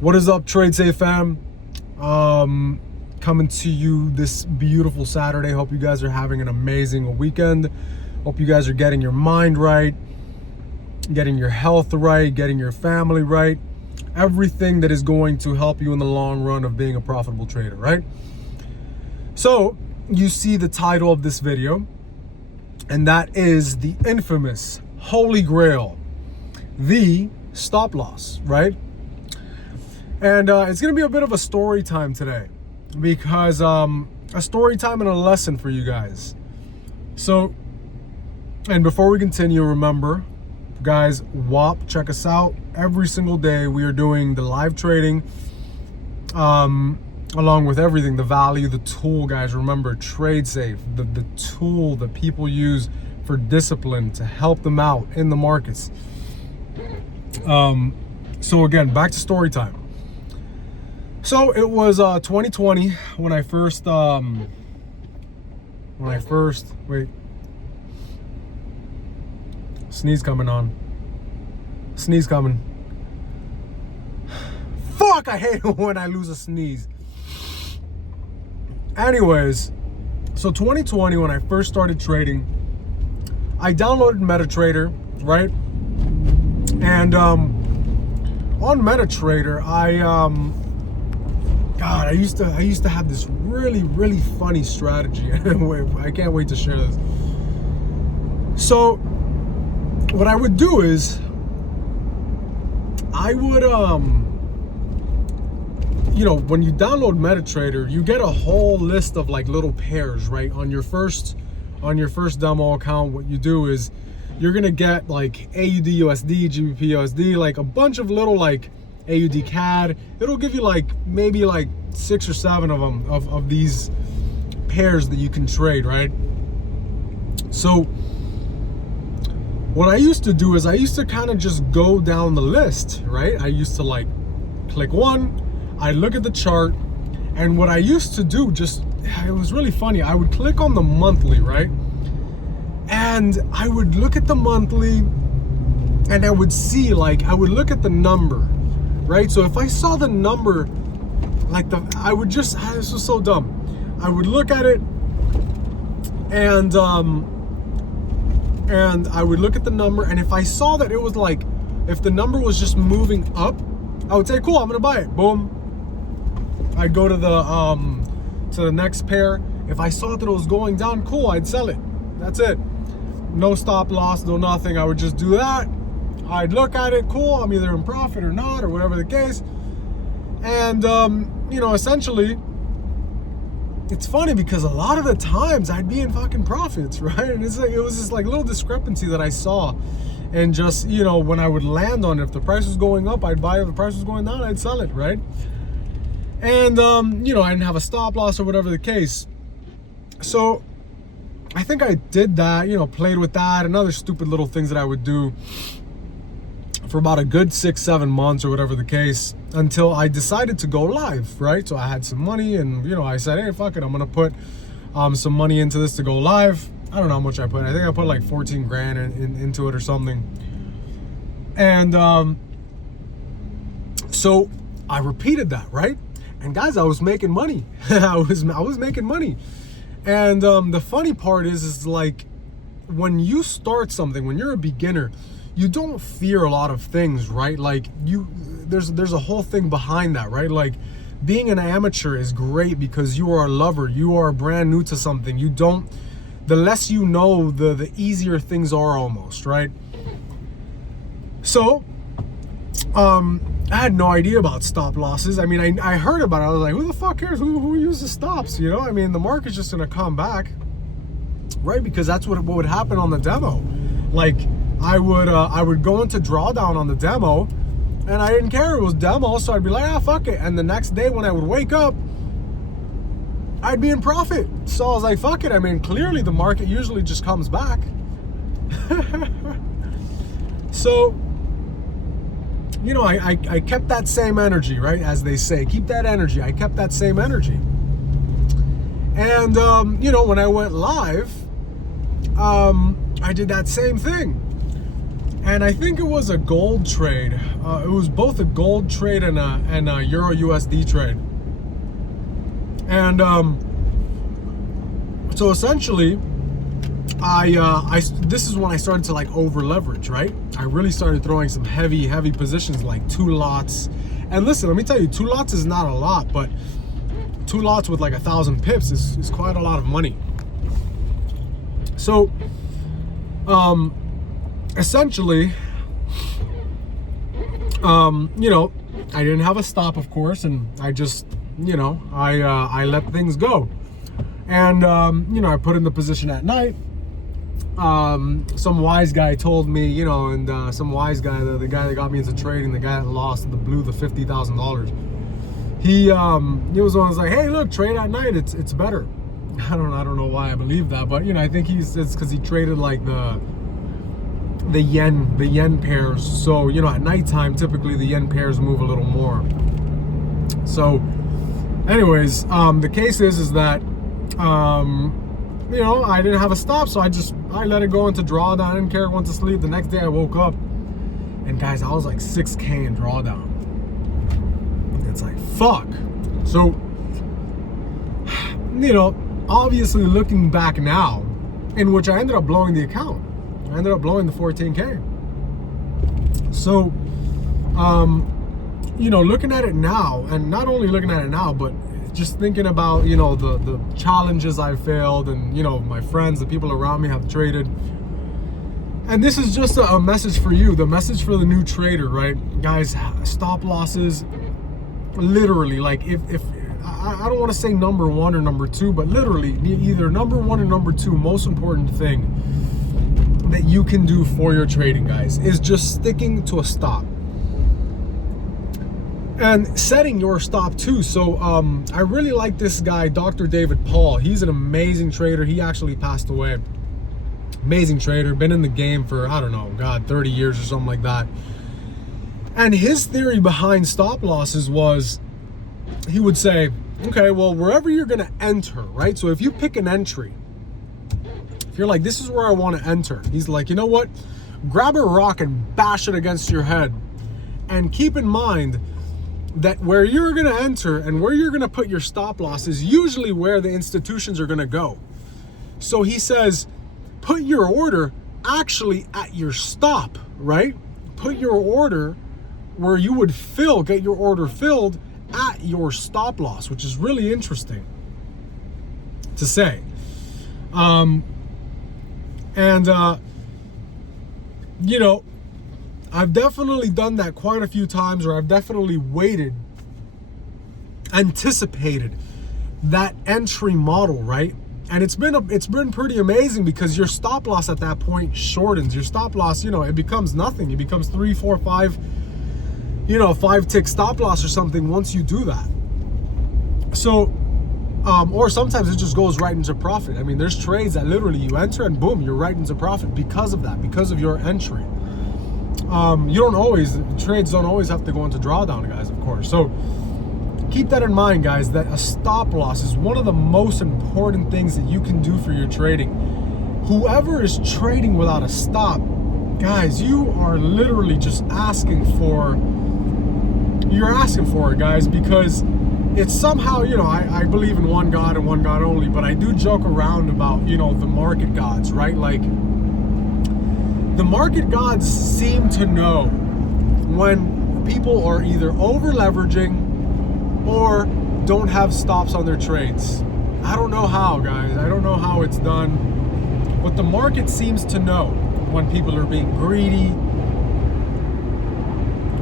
What is up, Trade Safe fam? Coming to you this beautiful Saturday. Hope you guys are having an amazing weekend. Hope you guys are getting your mind right, getting your health right, getting your family right. Everything that is going to help you in the long run of being a profitable trader, right? So, you see the title of this video, and that is the infamous Holy Grail, the stop loss, right? And it's going to be a bit of a story time today because a story time and a lesson for you guys. So, and before we continue, remember, guys, WAP, check us out. Every single day we are doing the live trading along with everything, the value, the tool, guys. Remember, Trade Safe, the tool that people use for discipline to help them out in the markets. So again, back to story time. So it was 2020 when I first wait, sneeze coming on. Sneeze coming. Fuck, I hate it when I lose a sneeze. Anyways, so 2020 when I first started trading, I downloaded MetaTrader, right? And on MetaTrader, I used to have this really funny strategy. I can't wait to share this. So what I would do is I would when you download MetaTrader, you get a whole list of like little pairs, right? On your first demo account, what you do is you're gonna get like AUD USD, GBP USD, like a bunch of little like AUD CAD. It'll give you like maybe like 6 or 7 of them of these pairs that you can trade, right? So what I used to do is I used to kind of just go down the list, right? I used to like click one, I look at the chart, and what I used to do, it was really funny. I would click on the monthly, right? And I would look at the monthly and I would see, like, I would look at the number, right? So if I saw the number, like this was so dumb. I would look at it and I would look at the number, and if I saw that it was like, if the number was just moving up, I would say, cool, I'm gonna buy it. Boom. I'd go to the next pair. If I saw that it was going down, cool, I'd sell it. That's it. No stop loss, no nothing. I would just do that. I'd look at it, cool, I'm either in profit or not, or whatever the case. And essentially, it's funny because a lot of the times I'd be in fucking profits, right? And it's like, it was this like little discrepancy that I saw. And just, when I would land on it, if the price was going up, I'd buy it. If the price was going down, I'd sell it, right? And, I didn't have a stop loss or whatever the case. So I think I did that, played with that and other stupid little things that I would do for about a good 6-7 months or whatever the case, until I decided to go live, right? So I had some money and, I said, hey, fuck it, I'm going to put some money into this to go live. I don't know how much I put. I think I put like 14 grand into it or something. And so I repeated that, right? And guys, I was making money. I was making money. And the funny part is like, when you start something, when you're a beginner, you don't fear a lot of things, right? Like there's a whole thing behind that, right? Like being an amateur is great because you are a lover. You are brand new to something. The less you know, the easier things are almost, right? So, I had no idea about stop losses. I mean, I heard about it. I was like, who the fuck cares? Who uses stops? I mean, the market's just gonna come back, right? Because that's what would happen on the demo. Like, I would go into drawdown on the demo, and I didn't care, it was demo, so I'd be like, fuck it. And the next day when I would wake up, I'd be in profit. So I was like, fuck it. I mean, clearly the market usually just comes back. So, I kept that same energy, right? As they say, keep that energy. I kept that same energy. And, when I went live, I did that same thing. And I think it was a gold trade. It was both a gold trade and a Euro USD trade. And so essentially, this is when I started to like over leverage, right? I really started throwing some heavy positions, like 2 lots. And listen, let me tell you, 2 lots is not a lot, but 2 lots with like 1,000 pips is quite a lot of money. So, essentially, you know, I didn't have a stop, of course, and I just, you know, I let things go. And, you know, I put in the position at night. Some wise guy told me, you know, and some wise guy, the guy that got me into trading, the guy that lost, that blew the $50,000, he was the one who's like, hey, look, trade at night, it's better. I don't know why I believe that, but you know, I think it's because he traded like the yen pairs. So, you know, at nighttime, typically the yen pairs move a little more. So anyways, the case is that, you know, I didn't have a stop, so I let it go into drawdown. I didn't care, went to sleep. The next day I woke up, and guys, I was like 6K in drawdown. It's like, fuck. So, you know, obviously looking back now, in which I ended up blowing the account. I ended up blowing the 14K. So, you know, looking at it now, and not only looking at it now, but just thinking about, you know, the challenges I failed, and, you know, my friends, the people around me have traded. And this is just a message for you, the message for the new trader, right? Guys, stop losses, literally, like if I don't want to say number 1 or number 2, but literally either number 1 or number 2, most important thing that you can do for your trading, guys, is just sticking to a stop. And setting your stop too. So I really like this guy, Dr. David Paul. He's an amazing trader. He actually passed away. Amazing trader, been in the game for, I don't know, God, 30 years or something like that. And his theory behind stop losses was, he would say, okay, well, wherever you're gonna enter, right? So if you pick an entry, if you're like, this is where I want to enter, he's like, you know what? Grab a rock and bash it against your head. And keep in mind that where you're going to enter and where you're going to put your stop loss is usually where the institutions are going to go. So he says, put your order actually at your stop, right? Put your order where you would get your order filled at your stop loss, which is really interesting to say. You know, I've definitely done that quite a few times, or I've definitely waited, anticipated that entry model, right? And it's been pretty amazing, because your stop loss at that point shortens. Your stop loss, you know, it becomes nothing. It becomes 3, 4, 5, you know, 5-tick stop loss or something once you do that. So, or sometimes it just goes right into profit. I mean, there's trades that literally you enter and boom, you're right into profit because of that, because of your entry. Trades don't always have to go into drawdown, guys, of course. So keep that in mind, guys, that a stop loss is one of the most important things that you can do for your trading. Whoever is trading without a stop, guys, you are literally just asking for it, guys, because it's somehow, you know, I believe in one God and one God only, but I do joke around about, you know, the market gods, right? Like, the market gods seem to know when people are either over leveraging or don't have stops on their trades. I don't know how, guys. I don't know how it's done, but the market seems to know when people are being greedy,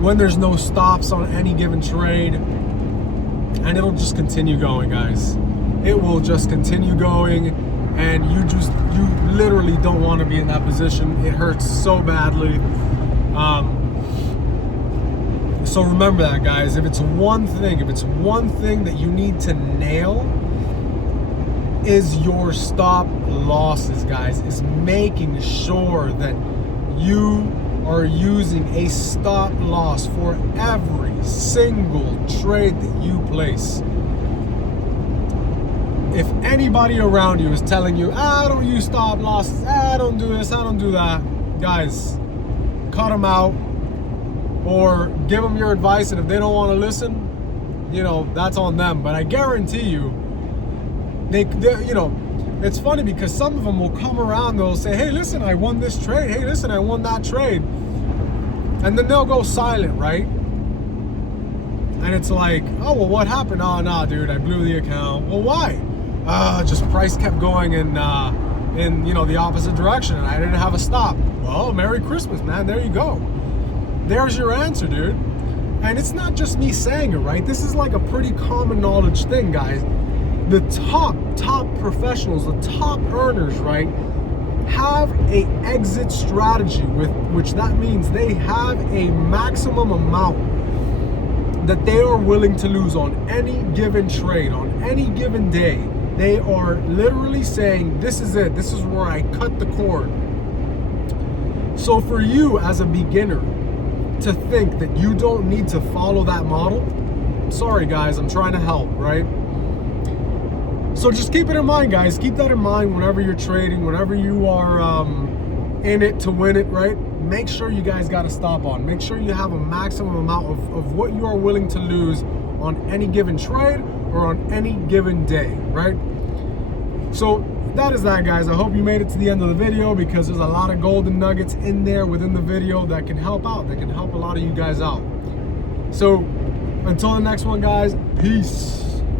when there's no stops on any given trade, and it'll just continue going, guys. It will just continue going, and you literally don't want to be in that position. It hurts so badly. So remember that, guys. If it's one thing that you need to nail, is your stop losses, guys. Is making sure that you are using a stop loss for every single trade that you place. If anybody around you is telling you, I don't use stop losses, I don't do this, I don't do that, guys, cut them out or give them your advice, and if they don't want to listen, you know, that's on them. But I guarantee you, they you know, it's funny because some of them will come around, they'll say, hey, listen, I won this trade. Hey, listen, I won that trade. And then they'll go silent, right? And it's like, oh, well, what happened? Oh, nah, dude, I blew the account. Well, why? Just price kept going in you know, the opposite direction, and I didn't have a stop. Well, Merry Christmas, man. There you go. There's your answer, dude. And it's not just me saying it, right? This is like a pretty common knowledge thing, guys. The top professionals, the top earners, right, have a exit strategy, with which that means they have a maximum amount that they are willing to lose on any given trade, on any given day. They are literally saying, this is it. This is where I cut the cord. So for you as a beginner to think that you don't need to follow that model, sorry guys, I'm trying to help, right? So just keep it in mind, guys. Keep that in mind whenever you're trading, whenever you are in it to win it, right? Make sure you guys got a stop on. Make sure you have a maximum amount of what you are willing to lose on any given trade or on any given day, right? So that is that, guys. I hope you made it to the end of the video, because there's a lot of golden nuggets in there within the video that can help out, that can help a lot of you guys out. So until the next one, guys, peace.